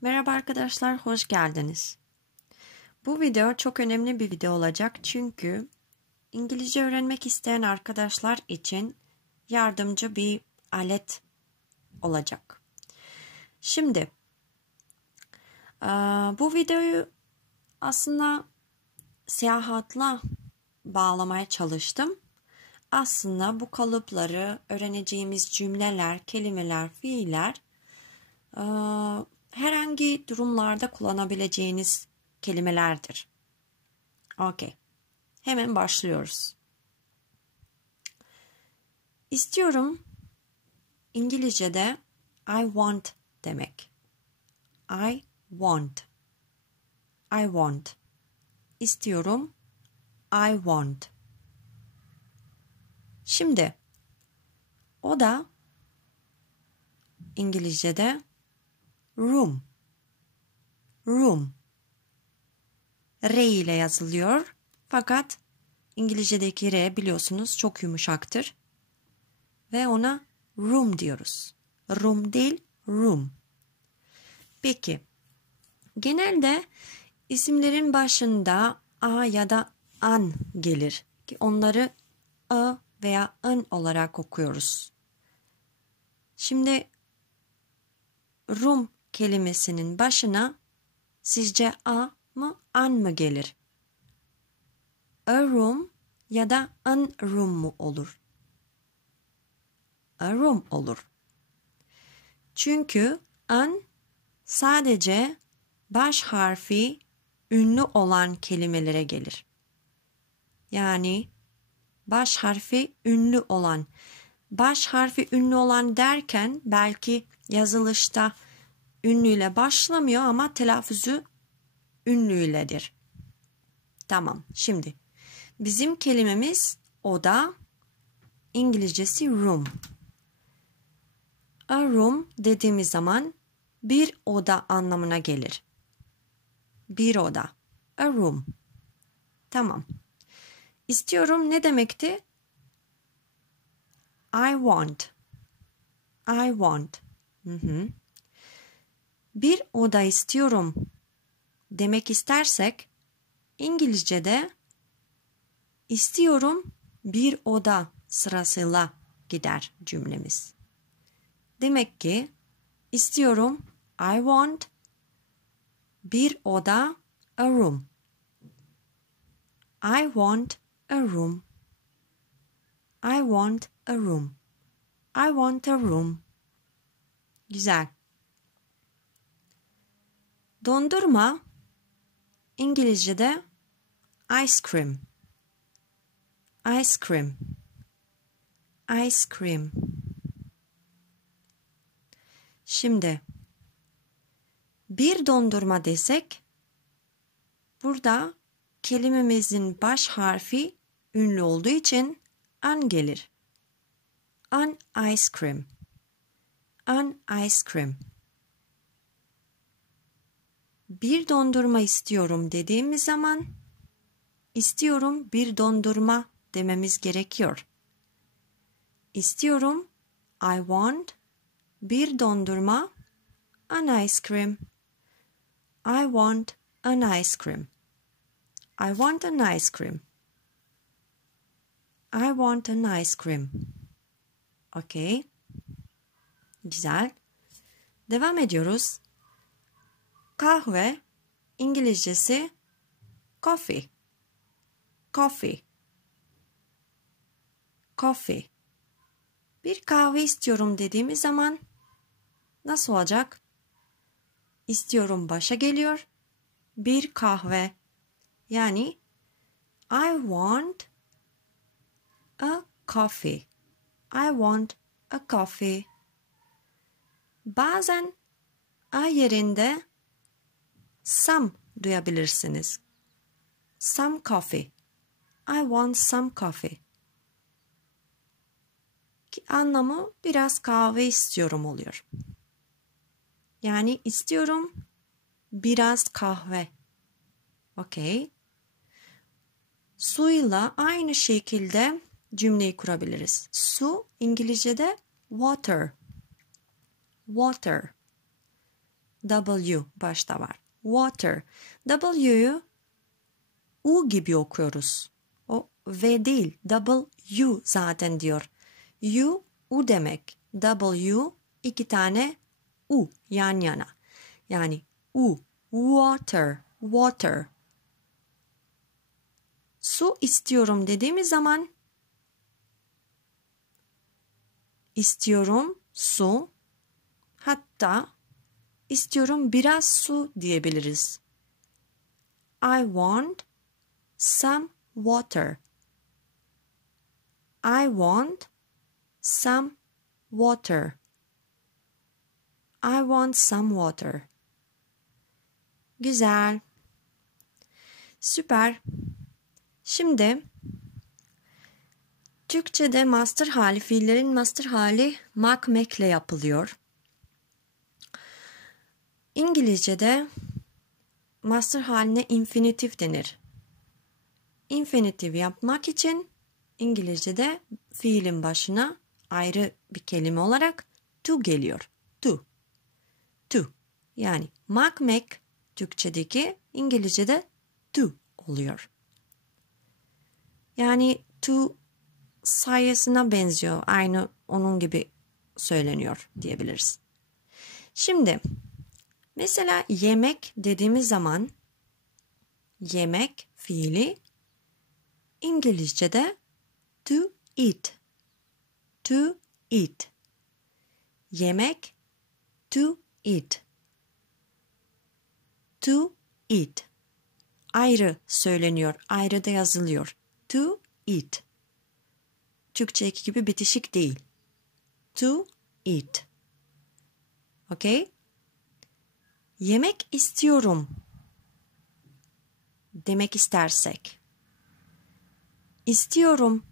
Merhaba arkadaşlar, hoş geldiniz. Bu video çok önemli bir video olacak çünkü İngilizce öğrenmek isteyen arkadaşlar için yardımcı bir alet olacak. Şimdi bu videoyu aslında seyahatla bağlamaya çalıştım. Aslında bu kalıpları öğreneceğimiz cümleler, kelimeler, fiiller herhangi durumlarda kullanabileceğiniz kelimelerdir. Okey. Hemen başlıyoruz. İstiyorum İngilizce'de I want demek. I want. I want. İstiyorum. I want. Şimdi o da İngilizce'de room. Room. R ile yazılıyor. Fakat İngilizce'deki R biliyorsunuz çok yumuşaktır. Ve ona room diyoruz. Room değil, room. Peki, genelde isimlerin başında A ya da an gelir. Ki onları A veya an olarak okuyoruz. Şimdi room kelimesinin başına sizce A mı an mı gelir? A room ya da an room mu olur? A room olur. Çünkü an sadece baş harfi ünlü olan kelimelere gelir. Yani baş harfi ünlü olan. Baş harfi ünlü olan derken belki yazılışta ünlüyle başlamıyor ama telaffuzu ünlüyledir. Tamam, şimdi bizim kelimemiz oda, İngilizcesi room. A room dediğimiz zaman bir oda anlamına gelir. Bir oda. A room. Tamam. İstiyorum ne demekti? I want. I want. Bir oda istiyorum demek istersek İngilizce'de istiyorum bir oda sırasıyla gider cümlemiz. Demek ki istiyorum I want bir oda a room. I want a room. I want a room. I want a room. Güzel. Dondurma İngilizce'de ice cream. Ice cream. Ice cream. Şimdi bir dondurma desek burada kelimemizin baş harfi ünlü olduğu için an gelir. An ice cream. An ice cream. Bir dondurma istiyorum dediğimiz zaman istiyorum bir dondurma dememiz gerekiyor. İstiyorum I want bir dondurma an ice cream. I want an ice cream. I want an ice cream. I want an ice cream. Okay. Güzel. Devam ediyoruz. Kahve İngilizcesi coffee. Coffee. Coffee. Bir kahve istiyorum dediğimiz zaman nasıl olacak? İstiyorum başa geliyor. Bir kahve. Yani I want a coffee. I want a coffee. Bazen A yerinde some duyabilirsiniz. Some coffee. I want some coffee. Ki anlamı biraz kahve istiyorum oluyor. Yani istiyorum biraz kahve. Okay. Suyla aynı şekilde cümleyi kurabiliriz. Su İngilizce'de water. Water. W başta var. Water. W'yu U gibi okuyoruz. O V değil. W zaten diyor. U demek. W iki tane U yan yana. Yani U. Water. Water. Su istiyorum dediğimiz zaman istiyorum su. Hatta istiyorum biraz su diyebiliriz. I want some water. I want some water. I want some water. Güzel. Süper. Şimdi Türkçe'de master hali, fiillerin master hali mak mekle yapılıyor. İngilizce'de master haline infinitif denir. İnfinitif yapmak için İngilizce'de fiilin başına ayrı bir kelime olarak to geliyor. To. To. Yani mak mek Türkçedeki İngilizce'de to oluyor. Yani to sayısına benziyor. Aynı onun gibi söyleniyor diyebiliriz. Şimdi mesela yemek dediğimiz zaman yemek fiili İngilizce'de to eat. To eat. Yemek to eat. To eat. Ayrı söyleniyor. Ayrı da yazılıyor. To eat. Türkçedeki gibi bitişik değil. To eat. Okay? Yemek istiyorum demek istersek. İstiyorum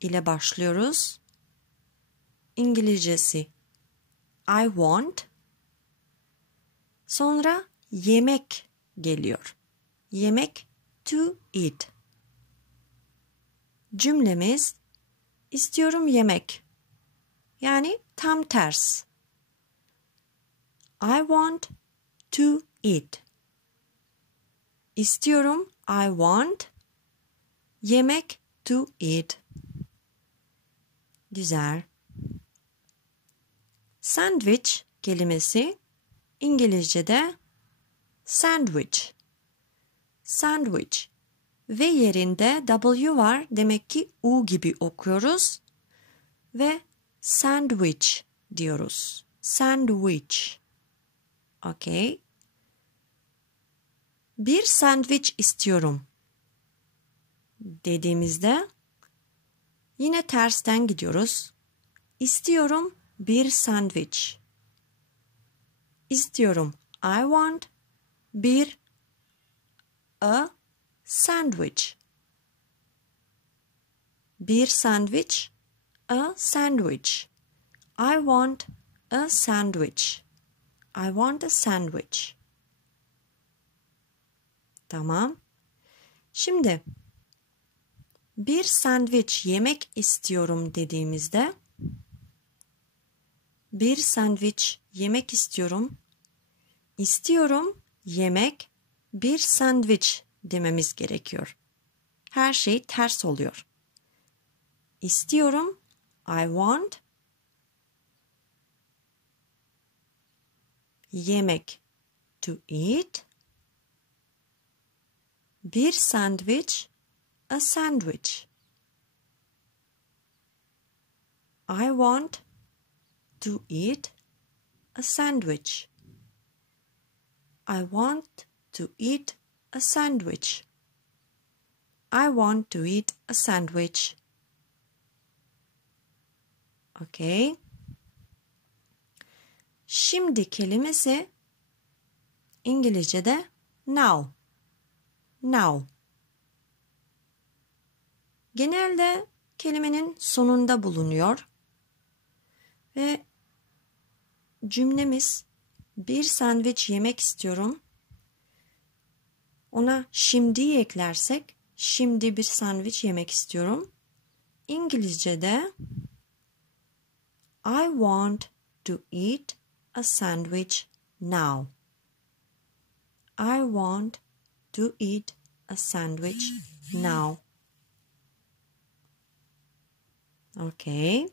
ile başlıyoruz. İngilizcesi I want. Sonra yemek geliyor. Yemek to eat. Cümlemiz istiyorum yemek. Yani tam ters. I want to eat. İstiyorum I want yemek to eat. Güzel. Sandwich kelimesi İngilizce'de sandwich. Sandwich. Ve yerinde W var. Demek ki U gibi okuyoruz. Ve sandwich diyoruz. Sandwich. Okay. Bir sandviç istiyorum dediğimizde yine tersten gidiyoruz. İstiyorum bir sandviç. İstiyorum. I want a sandwich. Bir sandviç. A sandwich. I want a sandwich. I want a sandwich. Tamam. Şimdi bir sandviç yemek istiyorum dediğimizde bir sandviç yemek istiyorum. İstiyorum yemek bir sandviç dememiz gerekiyor. Her şey ters oluyor. İstiyorum I want yemek to eat. Bir sandviç a sandwich. I want to eat a sandwich. I want to eat a sandwich. I want to eat a sandwich. Okay. Şimdi kelimesi İngilizce'de now. Now. Genelde kelimenin sonunda bulunuyor ve cümlemiz bir sandviç yemek istiyorum. Ona şimdi eklersek şimdi bir sandviç yemek istiyorum. İngilizce'de I want to eat a sandwich now I want to eat a sandwich now. Okay.